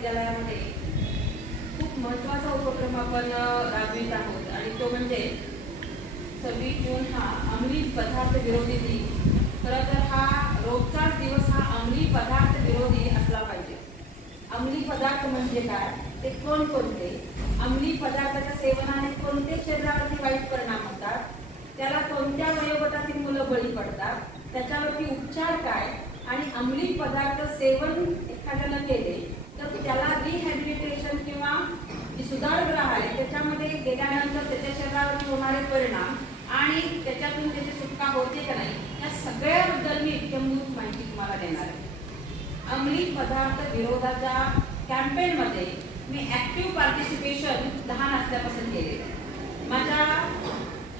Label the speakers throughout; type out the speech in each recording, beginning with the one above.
Speaker 1: महाविद्यालयामध्ये खूप महत्त्वाचा उपक्रम आपण राबवित आहोत. आणि तो म्हणजे सव्वीस जून हा अंमली पदार्थ विरोधी दिन. खरं तर हा रोजचाच दिवस हा अंमली पदार्थ विरोधी असला पाहिजे. अंमली पदार्थ म्हणजे काय? ते कोण कोणते? अंमली पदार्थाच्या सेवनाने कोणते शरीरावरती वाईट परिणाम होतात? त्याला कोणत्या वयोगटातील मुलं बळी पडतात? त्याच्यावरती उपचार काय? आणि अंमली पदार्थ सेवन एखाद्यानं केले तर त्याला रिहॅबिलिटेशन किंवा जी सुधारगृह आहे त्याच्यामध्ये गेल्यानंतर त्याच्या शरीरावरती होणारे परिणाम आणि त्याच्यातून त्याची सुटका होते का नाही या सगळ्याबद्दल मी इत्यंभूत माहिती तुम्हाला देणार आहे. अंमली पदार्थ विरोधाच्या कॅम्पेनमध्ये मी ऍक्टिव्ह पार्टिसिपेशन लहान असल्यापासून केलेलं आहे. माझ्या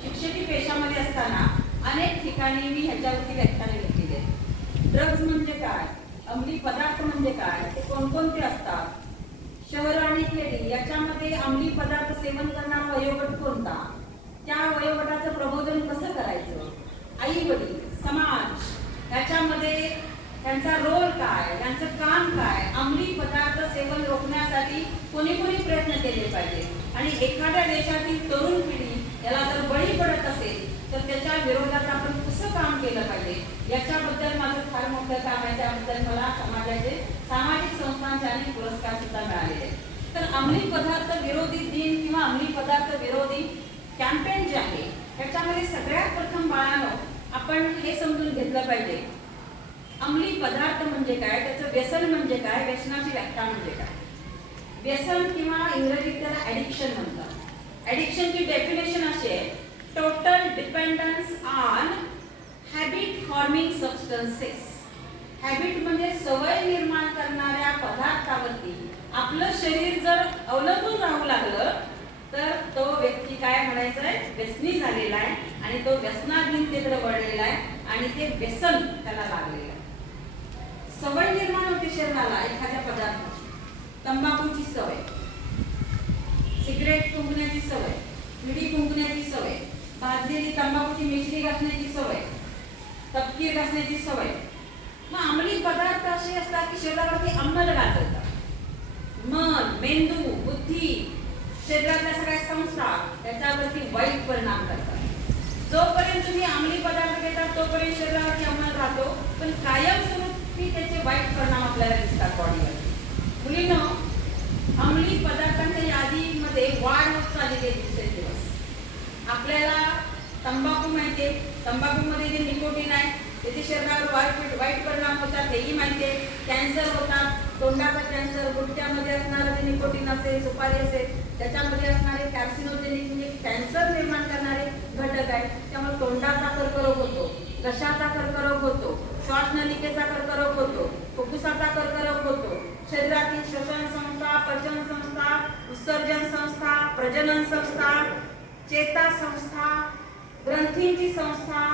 Speaker 1: शिक्षकी पेशामध्ये असताना अनेक ठिकाणी मी ह्याच्यावरती व्याख्याने घेतलेली आहेत. ड्रग्ज म्हणजे काय? अंमली पदार्थ म्हणजे काय? ते कोणकोणते असतात? शहर आणि खेडी याच्यामध्ये अंमली पदार्थ सेवन करणारा वयोगट कोणता? त्या वयोगटाचं प्रबोधन कसं करायचं? आई वडील समाज याच्यामध्ये त्यांचा रोल काय? त्यांचं काम काय? अंमली पदार्थ सेवन रोखण्यासाठी कोणी कोणी प्रयत्न केले पाहिजे? आणि एखाद्या देशातील तरुण पिढी याला जर बळी पडत असेल तर त्याच्या विरोधात आपण कसं काम केलं पाहिजे? याच्याबद्दल माझं फार मोठं काम आहे. त्याबद्दल मला समाजाचे सामाजिक संस्थांचे आणि पुरस्कार सुद्धा मिळालेले आहेत. तर अंमली पदार्थ विरोधी दिन किंवा अंमली पदार्थ विरोधी कॅम्पेन जे आहे त्याच्यामध्ये सगळ्यात प्रथम बाळानं आपण हे समजून घेतलं पाहिजे. अंमली पदार्थ म्हणजे काय? त्याचं व्यसन म्हणजे काय? व्यसनाची व्याख्या म्हणजे काय? व्यसन किंवा इंग्रजीत त्याला ॲडिक्शन म्हणतात. ॲडिक्शनची डेफिनेशन अशी आहे total dependence on habit forming substances habit म्हणजे सवय निर्माण करणाऱ्या पदार्थावरती आपलं शरीर जर अवलंबून राहू लागलं तर तो व्यक्ती काय म्हणायचं आहे? व्यसनी झालेला आहे आणि तो व्यसनाधीनतेकडे वळलेला आहे आणि ते व्यसन त्याला लागलेलं आहे. सवय निर्माण होते शरीराला एखाद्या पदार्थाची. तंबाखूची सवय. सिगरेट कुंकण्याची सवय. विडी कुंकण्याची सवय. भाजलेली तंबाखूची मिश्री घासण्याची सवय. तपकीर घासण्याची सवय. मग अंमली पदार्थ असे असतात की शरीरावरती अंमल गाजवतात. मन मेंदू बुद्धी शरीरातल्या सगळ्या संस्था त्याच्यावरती वाईट परिणाम करतात. जोपर्यंत तुम्ही अंमली पदार्थ घेतात तोपर्यंत शरीरावरती अंमल राहतो. पण कायमस्वरूपी त्याचे वाईट परिणाम आपल्याला दिसतात बॉडीवर मुलीनं अंमली पदार्थांच्या यादीमध्ये वाढ होत चाललेली आहे दिवसेंदिवस आपल्याला तंबाखू माहिती आहे. तंबाखूमध्ये जे निकोटीन आहे त्याचे शरीरावर वाईट वाईट परिणाम होतात हेही माहिती आहे. कॅन्सर होतात तोंडाचा कॅन्सर गुडक्यामध्ये असणारं जे निकोटीन असेल सुपारी असेल त्याच्यामध्ये असणारे कॅप्सिनोजेनिक म्हणजे कॅन्सर निर्माण करणारे घटक आहेत. त्यामुळे तोंडाचा कर्करोग होतो घशाचा कर्करोग होतो श्वासनलिकेचा कर्करोग होतो फुफ्फुसाचा कर्करोग होतो. शरीरातील श्वसन संस्था पचन संस्था उत्सर्जन संस्था प्रजनन संस्था चेता संस्था ग्रंथींची संस्था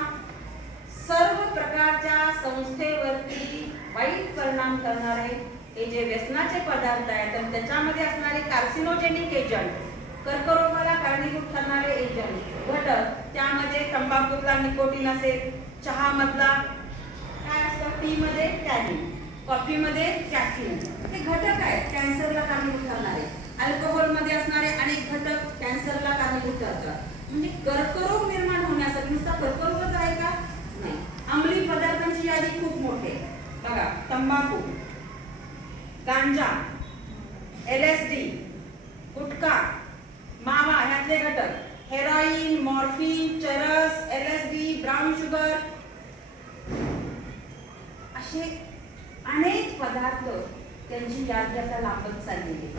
Speaker 1: सर्व प्रकारच्या संस्थेवरती वाईट परिणाम करणारे हे जे व्यसनाचे पदार्थ आहेत आणि त्याच्यामध्ये असणारे कार्सिनोजेनिक एजंट कर्करोगाला कारणीभूत ठरणारे एजंट घटक त्यामध्ये तंबाखूतला निकोटीन असेल चहामधला काय असतं? टी मध्ये टॅनिन कॉफीमध्ये कॅफिन हे घटक आहेत कॅन्सरला कारणीभूत ठरणारे. अल्कोहोलमध्ये असणारे अनेक घटक कॅन्सरला कारणीभूत ठरतात. म्हणजे कर्करोग निर्माण होण्यासाठी नुसता कर्करोगच आहे का? नाही. अंमली पदार्थांची यादी खूप मोठी आहे. बघा तंबाखू. गांजा एल एस डी गुटखा मावा ह्यातले घटक. हेरॉईन मॉर्फिन चरस L S D brown sugar असे अनेक पदार्थ त्यांची याद आता लांबत चाललेली.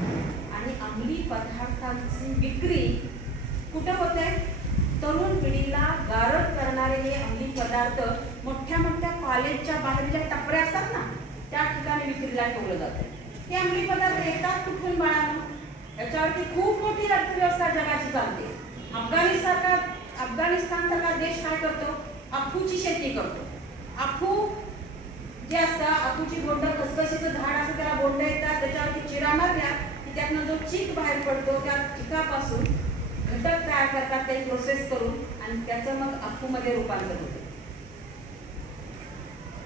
Speaker 1: आणि अंमली पदार्थांची विक्री कुठं होते? तरुण पिढीला गारद करणारे हे अंमली पदार्थ मोठ्या मोठ्या कॉलेजच्या बाहेरच्या टपऱ्या असतात ना त्या ठिकाणी विक्रीला ठेवलं जातं. ते अंमली पदार्थ येतात कुठून बाळांनो? याच्यावरती खूप मोठी अर्थव्यवस्था जगाची चालते. अफगाणिस्तान अफगाणिस्तान सारखा देश काय करतो? अफूची शेती करतो. अफू जे असतं अफूची बोंड कसकशीचं झाड असं त्याला बोंड येतात त्याच्यावरती चिरा मारल्या की त्यातनं जो चीक बाहेर पडतो त्या चिकापासून घटक तयार करतात ते प्रोसेस करून आणि त्याचं मग अफूमध्ये रूपांतर होतं.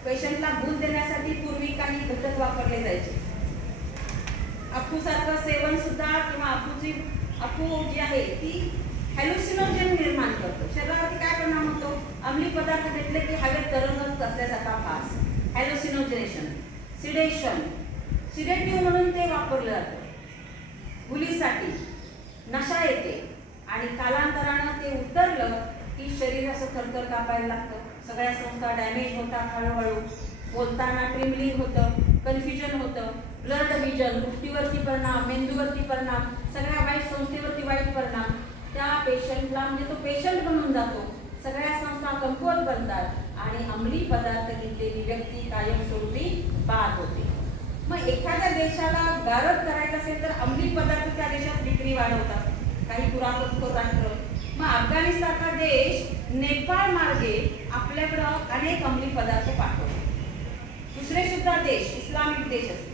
Speaker 1: पेशंटला भूल देण्यासाठी पूर्वी काही घटक वापरले जायचे. अफूसारखं सेवन सुद्धा किंवा अफूची अफू जी आहे ती हॅल्युसिनोजन निर्माण करतो. शरीरावरती काय परिणाम होतो? अंमली पदार्थ घेतले की हवेत तरंगत असल्यासारखा फास हॅल्युसिनोजनेशन सिडेशन सिडेटिव्ह म्हणून ते वापरलं जातं. मुलीसाठी नशा येते आणि कालांतरानं ते उतरलं की शरीर असं थरथर कापायला लागतं. सगळ्या संस्था डॅमेज होतात हळूहळू. बोलताना ट्रिमलिंग होतं कन्फ्युजन होतं. ब्लड विजन मुक्तीवरती परिणाम मेंदूवरती परिणाम सगळ्या वाईट संस्थेवरती वाईट परिणाम त्या पेशंटला म्हणजे तो पेशंट बनून जातो. सगळ्या संस्था कमकुवत बनतात आणि अंमली पदार्थ घेतलेली व्यक्ती कायमस्वरूपी बाद होते. मग एखाद्या देशाला गारद करायचं असेल तर अंमली पदार्थ त्या देशात विक्री वाढवतात. काही पुरातत्व राष्ट्र मग अफगाणिस्तानचा देश नेपाळ मार्गे आपल्याकडं अनेक अंमली पदार्थ पाठवतो. दुसरे सुद्धा देश इस्लामिक देश असतात.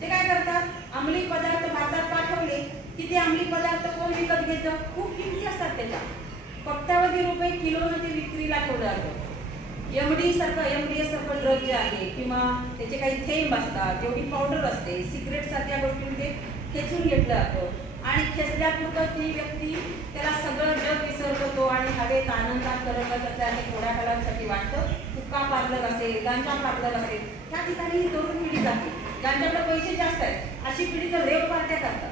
Speaker 1: ते काय करतात? अंमली पदार्थ भारतात पाठवले. की ते अंमली पदार्थ कोण विकत घेतं? खूप किमती असतात त्याच्या कोट्यावधी रुपये किलोनं ते विक्रीला ठेवलं जातं. एमडी सारखं एमडी सारखं ड्रग जे आहे किंवा त्याचे काही थेंब असतात जेवढी पावडर असते सिक्रेट सारख्या गोष्टी ते खेचून घेतलं जातं. आणि खेचल्यापुरतं ती व्यक्ती त्याला सगळं जग विसरतो आणि हवेत आनंदात करत असल्याने थोड्या काळासाठी वाटतं हुक्का पार्लर असेल गांजा पार्लर असेल. त्या ठिकाणी ही तरुण पिढी जाते. ज्यांच्याकडे पैसे जास्त आहेत अशी पिढी तर रेव पार्ट्या करतात.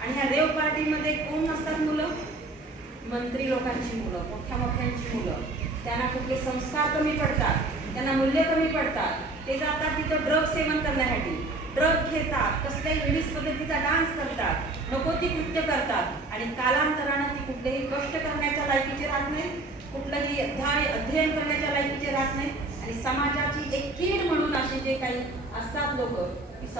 Speaker 1: आणि ह्या रेव पार्टीमध्ये कोण असतात मुलं? मंत्री लोकांची मुलं मोठ्या मोठ्यांची मुलं. त्यांना कुठले संस्कार कमी पडतात त्यांना मूल्य कमी पडतात. ते जातात तिथं ड्रग सेवन करण्यासाठी. ड्रग घेतात कसल्याही वेळीस पद्धतीचा डान्स करतात नको ती कृत्य करतात. आणि कालांतरानं ती कुठलेही कष्ट करण्याच्या लायकीचे राहत नाही कुठलंही अध्याय अध्ययन करण्याच्या लायकीचे राहत नाही आणि समाजाची एक कीड म्हणून असे जे काही असतात लोक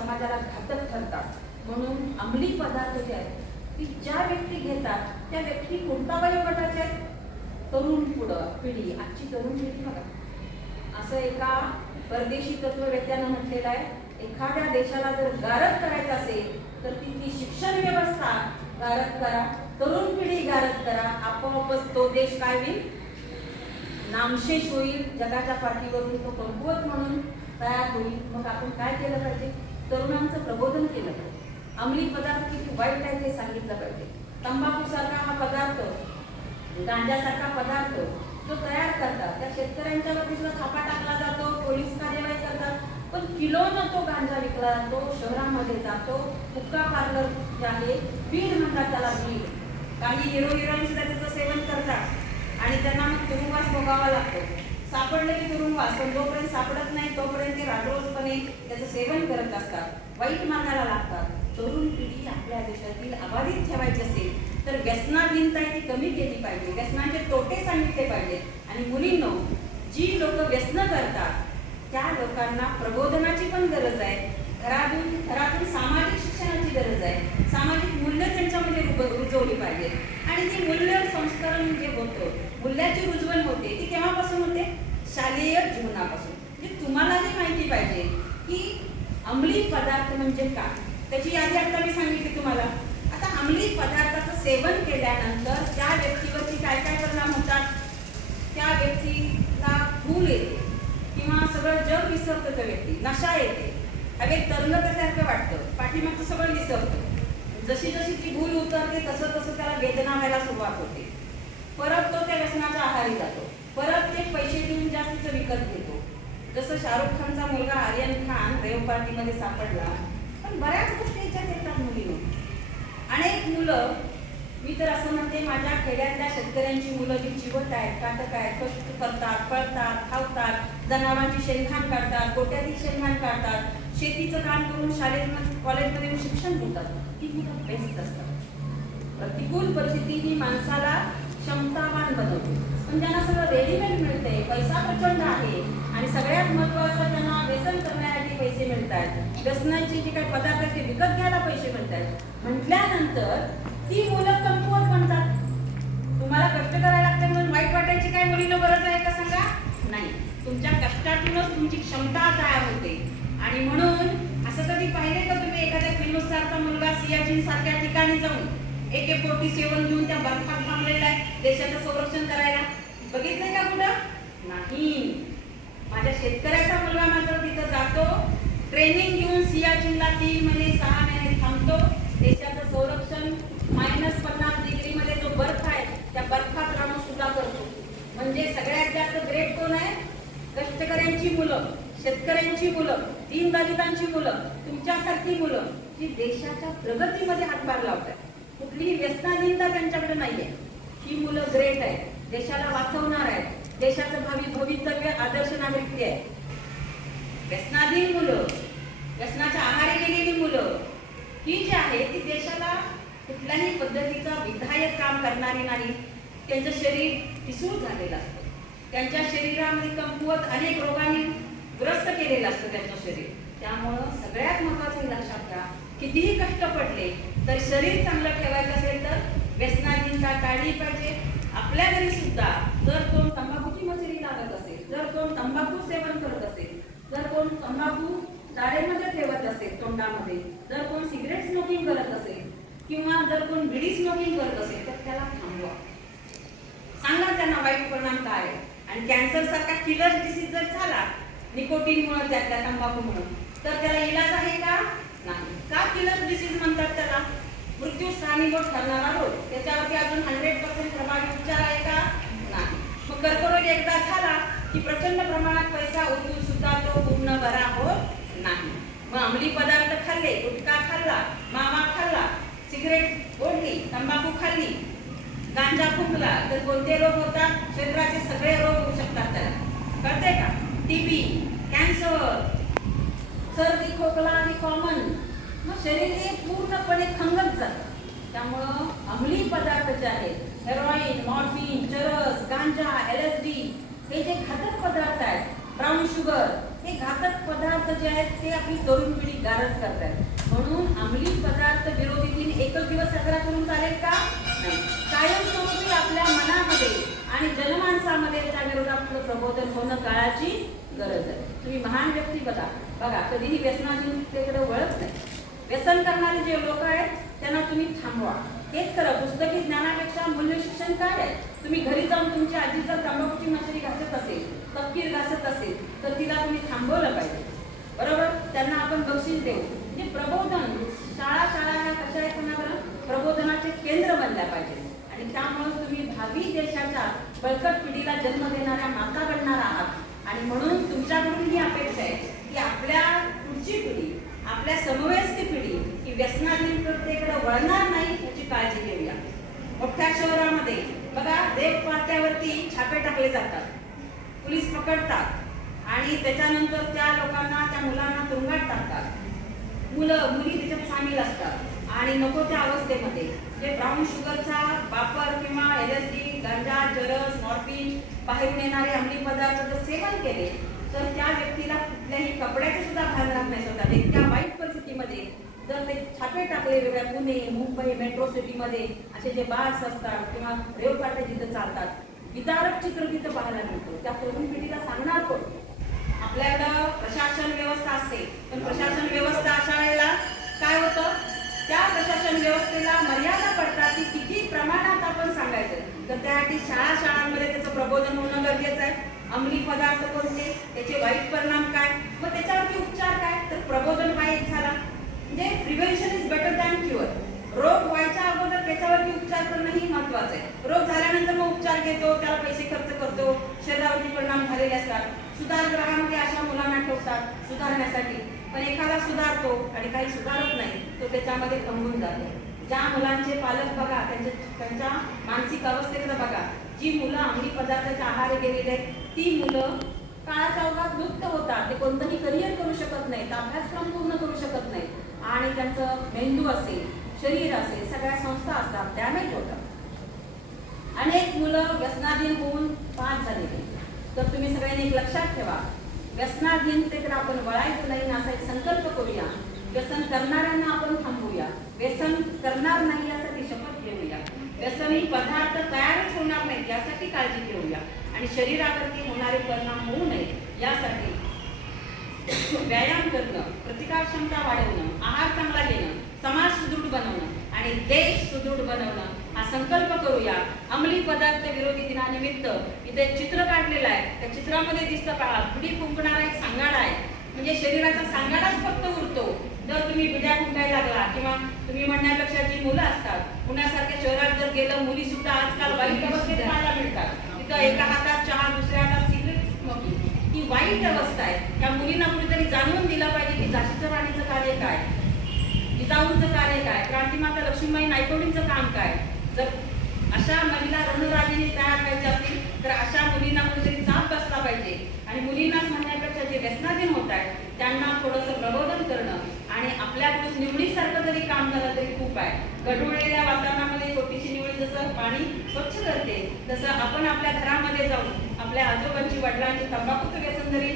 Speaker 1: समाजाला घातक ठरतात. म्हणून अंमली पदार्थ जे आहेत ती ज्या व्यक्ती घेतात त्या व्यक्ती कोणता वयोगटाच्या आहेत? तरुण पुढं पिढी. आजची तरुण पिढी बघा. असं एका परदेशी तत्ववेत्यानं म्हटलेलं आहे एखाद्या देशाला जर गारद करायचं असेल तर तिथली शिक्षण व्यवस्था गारद करा. तरुण पिढी गारद करा. आपोआपच तो देश काय होईल? नामशेष होईल. जगाच्या पाठीवरून तो कमकुवत म्हणून तयार होईल. मग आपण काय केलं पाहिजे? तरुणांचं प्रबोधन केलं पाहिजे. अंमली पदार्थ किती वाईट आहेत हे सांगितलं पाहिजे. तंबाखूसारखा हा पदार्थ गांजासारखा पदार्थ जो तयार करतात त्या शेतकऱ्यांच्यावरती सुद्धा छापा टाकला जातो पोलीस कार्यवाही करतात पण किलो न तो गांजा विकला जातो शहरामध्ये जातो हुक्का पार्लर जे आहे बीड म्हणतात त्याला बीड. काही हिरो हिरोईन सुद्धा त्याचं सेवन करतात आणि त्यांना मग तुरुंगास भोगावा लागतो. सापडलं की तुरुंगवास पण जोपर्यंत सापडत नाही तोपर्यंत ते राजरोसपणे त्याचं सेवन करत असतात. वाईट मार्गाला लागतात. तरुण पिढी आपल्या देशातील अबाधित ठेवायची असेल तर व्यसनाधीनता आहे ती कमी केली पाहिजे. व्यसनाचे तोटे सांगितले पाहिजेत आणि मुलींनो जी लोक व्यसन करतात त्या लोकांना प्रबोधनाची पण गरज आहे. घरातून घरातून सामाजिक शिक्षणाची गरज आहे. सामाजिक मूल्य त्यांच्यामध्ये रुजवली पाहिजे. आणि ती मूल्य संस्करण जे होतं मूल्याची रुजवण होते ती केव्हापासून होते? शालेय जीवनापासून. म्हणजे तुम्हाला जे माहिती पाहिजे की अंमली पदार्थ म्हणजे काय? त्याची यादी आता मी सांगितली तुम्हाला. आता अंमली पदार्थाचं सेवन केल्यानंतर त्या व्यक्तीवरती काय काय परिणाम होतात? त्या व्यक्तीला भूल येते किंवा सगळं जग विसरतं त्या व्यक्ती नशा येते. हवेत तरंगतासारखं वाटतं. पाठीमागचं सगळं विसरतं. जशी जशी ती भूल उतरते तसं तसं त्याला वेदना व्हायला सुरुवात होते. परत तो त्या व्यसनाच्या आहारी जातो. परत ते पैसे देऊन जास्तीचं विकत घेतो. जसं शाहरुख खानचा मुलगा आर्यन खान रेव पार्टीमध्ये सापडला पण बऱ्याच गोष्टी याच्यात येतात मुलीवर. अनेक मुलं मी तर असं म्हणते माझ्या खेड्यातल्या शेतकऱ्यांची मुलं जी जिवत आहेत काटक आहेत कष्ट करतात पळतात धावतात जनावरांची शेणघाण काढतात गोट्यातील शेणघाण काढतात शेतीचं काम करून शाळेत कॉलेजमध्ये येऊन शिक्षण घेतात ती मुलं बेस्ट असतात? प्रतिकूल परिस्थिती ही माणसाला क्षमतावान बनवते. पण त्यांना सगळं रेडीमेड मिळते पैसा प्रचंड आहे आणि सगळ्यात महत्वाचं त्यांना व्यसन करण्यासाठी पैसे मिळतात. व्यसनाचे जे काही पदार्थ ते विकत घ्यायला पैसे मिळतात. म्हटल्यानंतर ती मुलं कमकुवत बनतात. तुम्हाला कष्ट करायला लागते म्हणून वाईट वाटायची काय मुलीला गरज आहे का सांगा? नाही. तुमच्या कष्टातूनच तुमची क्षमता तयार होते. आणि म्हणून असं कधी पाहिले का तुम्ही एखाद्या फिल्मस्टारचा मुलगा सियाचीन सारख्या ठिकाणी जाऊन ए के फोर्टी सेवन घेऊन त्या बर्फात थांबलेला आहे? देशाचं संरक्षण करायला. बघितलंय का कुठं? नाही. माझ्या शेतकऱ्याचा मुलगा मात्र तिथं जातो. ट्रेनिंग घेऊन सियाचिनला तीन महिने सहा महिने थांबतो. देशाचं संरक्षण मायनस पन्नास डिग्रीमध्ये जो बर्फ आहे त्या बर्फात राहून सुद्धा करतो. म्हणजे सगळ्यात जास्त ग्रेट कोण आहे? कष्टकऱ्यांची मुलं शेतकऱ्यांची मुलं तीन दलितांची मुलं तुमच्यासारखी मुलं जी देशाच्या प्रगतीमध्ये हातभार लावतात कुठलीही व्यस्ताधीनता त्यांच्याकडे नाही आहे ही मुलं ग्रेट आहे देशाला वाचवणार आहे देशाचं भावी भवितव्य आदर्श नागरिक आहे व्यसनाधीन मुलं व्यसनाच्या आहारी गेलेली मुलं ही जी आहे ती देशाला कुठल्याही पद्धतीचा विधायक काम करणारी नाही. त्यांचं शरीर ठिसूळ झालेलं असतं. त्यांच्या शरीरामध्ये कमकुवत अनेक रोगांनी ग्रस्त केलेलं असतं त्यांचं शरीर. त्यामुळं सगळ्यात महत्वाचं लक्षात घ्या. कितीही कष्ट पडले तर शरीर चांगलं ठेवायचं असेल तर व्यसनाधीनता टाळली पाहिजे. आपल्या घरी सुद्धा जर कोण तंबाखूची मशिरी लागत असेल जर कोण तंबाखू सेवन करत असेल जर कोण तंबाखू जाळेमध्ये ठेवत असेल तोंडामध्ये जर कोण सिगरेट स्मोकिंग करत असेल किंवा जर कोण बिडी स्मोकिंग करत असेल तर त्याला थांबवा. सांगा त्यांना वाईट परिणाम काय? आहे. आणि कॅन्सर सारखा किलर डिसीज जर झाला निकोटीनमुळे त्यातल्या तंबाखूमुळे तर त्याला इलाज आहे का? नाही. का किलर डिसीज म्हणतात त्याला? मृत्यू स्थानिभूत ठरणारा रोग त्याच्यावरती अजून हंड्रेड पर्सेंट प्रभावी उपचार आहे का? नाही. मग कर्करोग एकदा झाला की प्रचंड प्रमाणात पैसा उचलून सुद्धा तो पूर्ण बरा होत नाही. मग अंमली पदार्थ खाल्ले गुटखा खाल्ला मावा खाल्ला सिगरेट ओढली तंबाखू खाल्ली गांजा फुंकला तर कोणते रोग होतात? शरीराचे सगळे रोग होऊ शकतात त्याला. कळते का? टीबी कॅन्सर सर्दी खोकला आणि कॉमन शरीर हे पूर्णपणे खंगत जातं. त्यामुळं अंमली पदार्थ जे आहेत हेरोईन मॉर्फिन चरस गांजा एल एस डी हे जे घातक पदार्थ आहेत ब्राऊन शुगर हे घातक पदार्थ जे आहेत ते आपली तरुण पिढी गारज करतात. म्हणून अंमली पदार्थ विरोधी दिन एकच दिवस साजरा करून चालेल का? नाही. कायमस्वरूपी आपल्या मनामध्ये आणि जनमानसामध्ये त्या विरोधातलं प्रबोधन होणं काळाची गरज आहे. तुम्ही महान व्यक्ती बघा. बघा कधीही व्यसनाधीनतेकडे वळत नाही. व्यसन करणारे जे लोक आहेत त्यांना तुम्ही थांबवा. हेच करा. पुस्तकी ज्ञानापेक्षा मूल्य शिक्षण काय आहे? तुम्ही घरी जाऊन तुमच्या आजी जर तंबाखूची मशरी घासत असेल तपकीर घासत असेल तर तिला तुम्ही थांबवलं पाहिजे. बरोबर? त्यांना आपण बक्षीस देऊ. म्हणजे प्रबोधन. शाळा शाळा ह्या कशा आहेत ना बरं? प्रबोधनाचे केंद्र बनल्या पाहिजे. आणि त्यामुळे तुम्ही भावी देशाच्या बळकट पिढीला जन्म देणाऱ्या माता बनणार आहात. आणि म्हणून तुमच्याकडून ही अपेक्षा आहे की आपल्या पुढची पिढी आपल्या समवयस्क पिढी ही व्यसनाधीन प्रत्येकडे वळणार नाही याची काळजी घेऊया. मोठ्या शहरामध्ये बघा देव पात्यावरती छापे टाकले जातात. पोलीस पकडतात आणि त्याच्यानंतर त्या लोकांना त्या मुलांना तुरुंगात टाकतात. मुलं मुली त्याच्यात सामील असतात. आणि नको त्या अवस्थेमध्ये. जे ब्राऊन शुगरचा वापर किंवा एल एस डी गांजा जरस मॉर्फिन बाहेरून येणारे अंमली पदार्थ जर सेवन केले. तर त्या व्यक्तीला कुठल्याही कपड्याचे सुद्धा भान राहत नाही स्वतः इतक्या वाईट परिस्थितीमध्ये जर ते छापे टाकले वेगळ्या पुणे मुंबई मेट्रो सिटीमध्ये असे जे बार्स असतात किंवा रेव पाटे जिथं चालतात विदारक चित्र तिथं पाहायला मिळतो. त्या तरुण पिढीला सांगणार कोण? आपल्याकडं प्रशासन व्यवस्था असते. पण प्रशासन व्यवस्था अशा वेळेला काय होतं? त्या प्रशासन व्यवस्थेला मर्यादा पडतात की किती प्रमाणात आपण सांगायचं. तर त्यासाठी शाळा शाळांमध्ये त्याचं प्रबोधन होणं गरजेचं आहे. अंमली पदार्थ कोणते? त्याचे वाईट परिणाम काय? मग त्याच्यावरती उपचार काय? तर प्रबोधन हा एक झाला. म्हणजे prevention is better than cure रोग व्हायच्या अगोदर त्याच्यावरती उपचार करणं ही महत्वाचं आहे. रोग झाल्यानंतर मग उपचार घेतो त्याला पैसे खर्च करतो शरीरावरती परिणाम झालेले असतात. सुधारगृहामध्ये अशा मुलांना ठेवतात सुधारण्यासाठी. पण एखादा सुधारतो आणि काही सुधारत नाही तो त्याच्यामध्ये खंबून जातो. ज्या मुलांचे पालक बघा त्यांच्या त्यांच्या मानसिक अवस्थेकडे बघा. जी मुलं अंमली पदार्थाच्या आहार गेलेले आहेत ती मुलं काळाच्या ओघात लुप्त होतात. ते कोणतंही करिअर करू शकत नाहीत अभ्यासक्रम पूर्ण करू शकत नाहीत. आणि त्यांचं मेंदू असेल शरीर असेल सगळ्या संस्था असतात डॅमेज होतात. अनेक मुलं व्यसनाधीन होऊन पास झालेली तर तुम्ही सगळ्यांनी एक लक्षात ठेवा. व्यसनाधीनतेकडे आपण वळायचं नाही असा एक संकल्प करूया. व्यसन करणाऱ्यांना आपण थांबवूया. व्यसन करणार नाही यासाठी व्यसनी पदार्थ तयारच होणार नाहीत यासाठी काळजी घेऊया. आणि शरीरावरती होणारे परिणाम होऊ नये यासाठी व्यायाम करणं प्रतिकार क्षमता वाढवणं आहार चांगला घेणं समाज सुदृढ बनवणं आणि देश सुदृढ बनवणं हा संकल्प करूया. अंमली पदार्थ विरोधी दिनानिमित्त इथे चित्र काढलेलं आहे. त्या चित्रामध्ये दिसतं पहा बुडी फुंकणारा एक सांगाडा आहे. म्हणजे शरीराचा सांगाडाच फक्त उरतो. जर तुम्ही बिड्या फुंकायला लागला किंवा तुम्ही म्हणण्यापेक्षा जी मुलं असतात पुण्यासारख्या शहरात जर गेलं मुली सुद्धा आजकाल वाईट अवस्थेत पाहायला मिळतात. तिथं एका हातात चहा दुसऱ्या हातात सिगरेट ही वाईट अवस्था आहे. त्या मुलींना कुठेतरी जाणून दिलं पाहिजे की झाशीचं राणीचं कार्य काय? जिजाऊंचं कार्य काय? क्रांतीमाता लक्ष्मीबाई नायकवडींचं काम काय? जर अशा महिला रणरागिणी तयार व्हायच्या असतील तर अशा मुलींना कुठेतरी चाप बसला पाहिजे. आणि मुलींनाच म्हणण्यापेक्षा जे व्यसनाधीन होत आहेत त्यांना थोडंसं प्रबोधन करणं आणि आपल्या निवडीसारखं जरी काम झालं तरी खूप आहे. गढुळलेल्या वातावरणामध्ये छोटीशी निवडी जसं पाणी स्वच्छ करते तसं आपण आपल्या घरामध्ये जाऊन आपल्या आजोबांची वडिलांची तंबाखूचं व्यसन जरी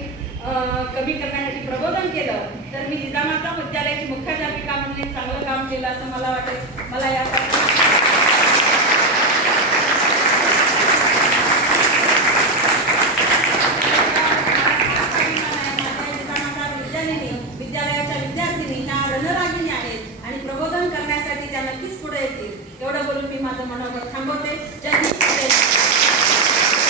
Speaker 1: कमी करण्यासाठी प्रबोधन केलं तर मी जिजामाता विद्यालयाची मुख्याध्यापिका म्हणून चांगलं काम केलं असं मला वाटेल. मला या